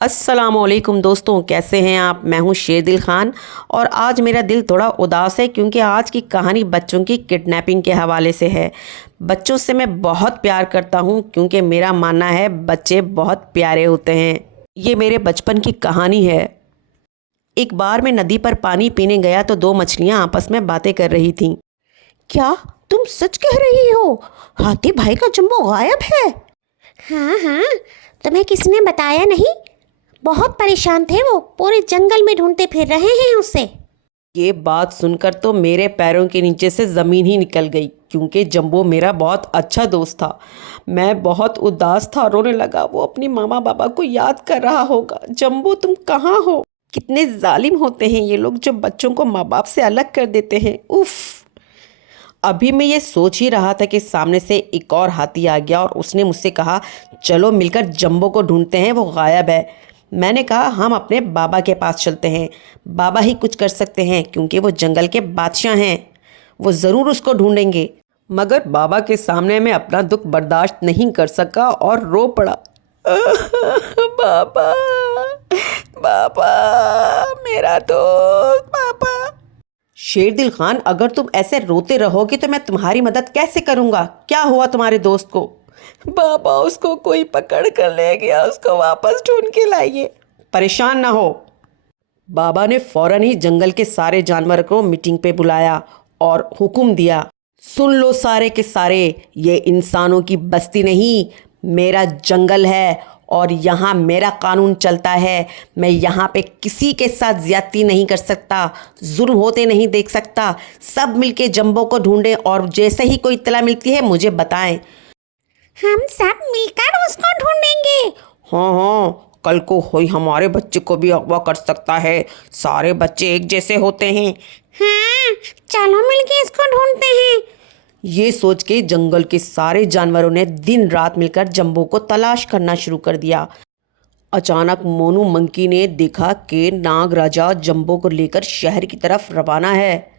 अस्सलाम वालेकुम दोस्तों, कैसे हैं आप। मैं हूं शेरदिल खान और आज मेरा दिल थोड़ा उदास है क्योंकि आज की कहानी बच्चों की किडनैपिंग के हवाले से है। बच्चों से मैं बहुत प्यार करता हूं क्योंकि मेरा मानना है बच्चे बहुत प्यारे होते हैं। ये मेरे बचपन की कहानी है। एक बार मैं नदी पर पानी पीने गया तो दो मछलियां आपस में बातें कर रही थीं। क्या तुम सच कह रही हो? हाथी भाई का जंबो गायब है? हाँ हाँ, तुम्हें किसने बताया नहीं? बहुत परेशान थे वो, पूरे जंगल में ढूंढते फिर रहे हैं उसे। ये बात सुनकर तो मेरे पैरों के नीचे से ज़मीन ही निकल गई क्योंकि जंबो मेरा बहुत अच्छा दोस्त था। मैं बहुत उदास था, रोने लगा। वो अपनी मामा बाबा को याद कर रहा होगा। जंबो तुम कहाँ हो? कितने जालिम होते हैं ये लोग जो बच्चों को माँ बाप से अलग कर देते हैं। उफ़। अभी मैं ये सोच ही रहा था कि सामने से एक और हाथी आ गया और उसने मुझसे कहा, चलो मिलकर जंबो को ढूंढते हैं, वो गायब है। मैंने कहा, हम अपने बाबा के पास चलते हैं, बाबा ही कुछ कर सकते हैं क्योंकि वो जंगल के बादशाह हैं, वो ज़रूर उसको ढूंढेंगे। मगर बाबा के सामने मैं अपना दुख बर्दाश्त नहीं कर सका और रो पड़ा। बाबा, बाबा, मेरा दोस्त बाबा। शेरदिल खान, अगर तुम ऐसे रोते रहोगे तो मैं तुम्हारी मदद कैसे करूँगा? क्या हुआ तुम्हारे दोस्त को? बाबा, उसको कोई पकड़ कर ले गया, उसको वापस ढूंढ के लाइए। परेशान ना हो। बाबा ने फौरन ही जंगल के सारे जानवर को मीटिंग पे बुलाया और हुक्म दिया, सुन लो सारे के सारे, ये इंसानों की बस्ती नहीं, मेरा जंगल है और यहाँ मेरा कानून चलता है। मैं यहाँ पे किसी के साथ ज्यादती नहीं कर सकता, जुल्म होते नहीं देख सकता। सब मिलके जंबो को ढूंढें और जैसे ही कोई इत्तला मिलती है मुझे बताएं। हम सब मिलकर उसको ढूंढेंगे। हाँ हाँ, कल को कोई हमारे बच्चे को भी अगवा कर सकता है। सारे बच्चे एक जैसे होते हैं। हाँ, चलो मिलके इसको ढूंढते हैं। ये सोच के जंगल के सारे जानवरों ने दिन रात मिलकर जंबो को तलाश करना शुरू कर दिया। अचानक मोनू मंकी ने देखा कि नाग राजा जंबो को लेकर शहर की तरफ रवाना है।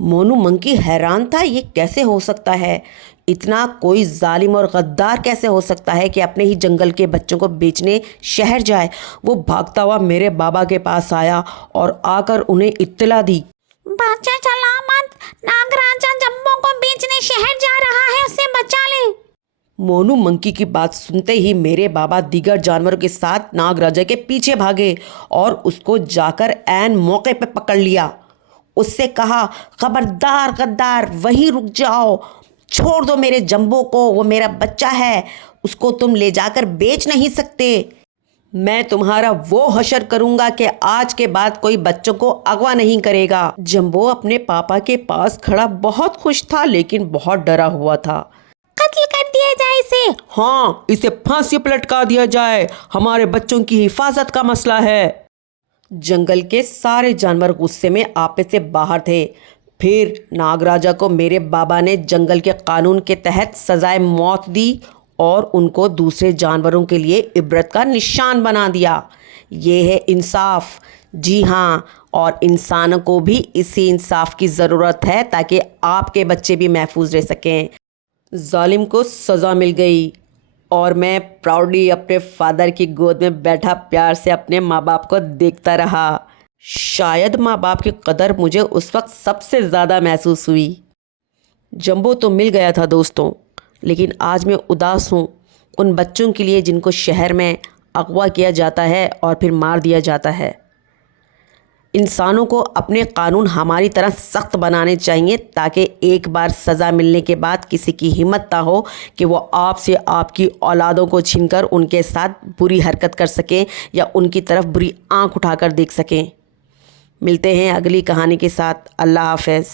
मोनू मंकी हैरान था, ये कैसे हो सकता है? इतना कोई जालिम और गद्दार कैसे हो सकता है कि अपने ही जंगल के बच्चों को बेचने शहर जाए? वो भागता हुआ मेरे बाबा के पास आया और आकर उन्हें इत्तला दी। बच्चा चला मत, नागराजा जंबो को बेचने शहर जा रहा है, उसे बचा ले। मोनू मंकी की बात सुनते ही मेरे बाबा दीगर जानवरों के साथ नागराजा के पीछे भागे और उसको जाकर ऐन मौके पर पकड़ लिया। उससे कहा, खबरदार गद्दार, वहीं रुक जाओ, छोड़ दो मेरे जंबो को, वो मेरा बच्चा है, उसको तुम ले जाकर बेच नहीं सकते। मैं तुम्हारा वो हशर करूंगा कि आज के बाद कोई बच्चों को अगवा नहीं करेगा। जंबो अपने पापा के पास खड़ा बहुत खुश था लेकिन बहुत डरा हुआ था। कत्ल कर दिया जाए इसे। हाँ, इसे फांसी पर लटका दिया जाए, हमारे बच्चों की हिफाजत का मसला है। जंगल के सारे जानवर गुस्से में आपे से बाहर थे। फिर नागराजा को मेरे बाबा ने जंगल के कानून के तहत सजाए मौत दी और उनको दूसरे जानवरों के लिए इबरत का निशान बना दिया। ये है इंसाफ। जी हाँ, और इंसानों को भी इसी इंसाफ की ज़रूरत है ताकि आपके बच्चे भी महफूज रह सकें। जालिम को सज़ा मिल गई और मैं प्राउडली अपने फादर की गोद में बैठा प्यार से अपने माँ बाप को देखता रहा। शायद माँ बाप की कदर मुझे उस वक्त सबसे ज़्यादा महसूस हुई। जंबो तो मिल गया था दोस्तों, लेकिन आज मैं उदास हूँ उन बच्चों के लिए जिनको शहर में अगवा किया जाता है और फिर मार दिया जाता है। इंसानों को अपने कानून हमारी तरह सख्त बनाने चाहिए ताकि एक बार सज़ा मिलने के बाद किसी की हिम्मत ना हो कि वो आपसे आपकी औलादों को छीनकर उनके साथ बुरी हरकत कर सकें या उनकी तरफ बुरी आंख उठाकर देख सकें। मिलते हैं अगली कहानी के साथ। अल्लाह हाफ़िज़।